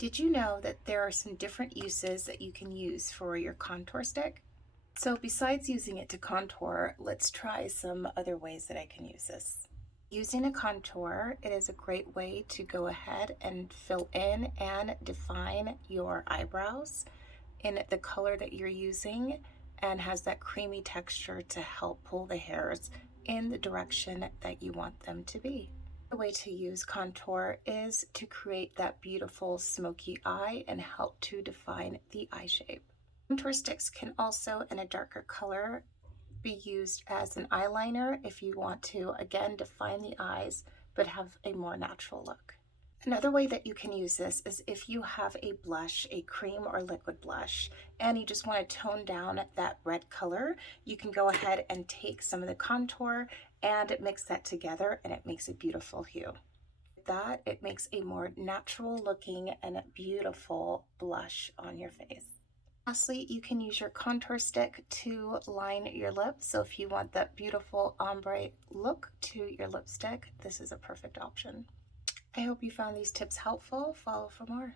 Did you know that there are some different uses that you can use for your contour stick? So besides using it to contour, let's try some other ways that I can use this. Using a contour, it is a great way to go ahead and fill in and define your eyebrows in the color that you're using and has that creamy texture to help pull the hairs in the direction that you want them to be. The way to use contour is to create that beautiful smoky eye and help to define the eye shape. Contour sticks can also, in a darker color, be used as an eyeliner if you want to, again, define the eyes but have a more natural look. Another way that you can use this is if you have a blush, a cream or liquid blush, and you just want to tone down that red color, you can go ahead and take some of the contour and mix that together and it makes a beautiful hue. With that, it makes a more natural looking and beautiful blush on your face. Lastly, you can use your contour stick to line your lips. So if you want that beautiful ombre look to your lipstick, this is a perfect option. I hope you found these tips helpful. Follow for more.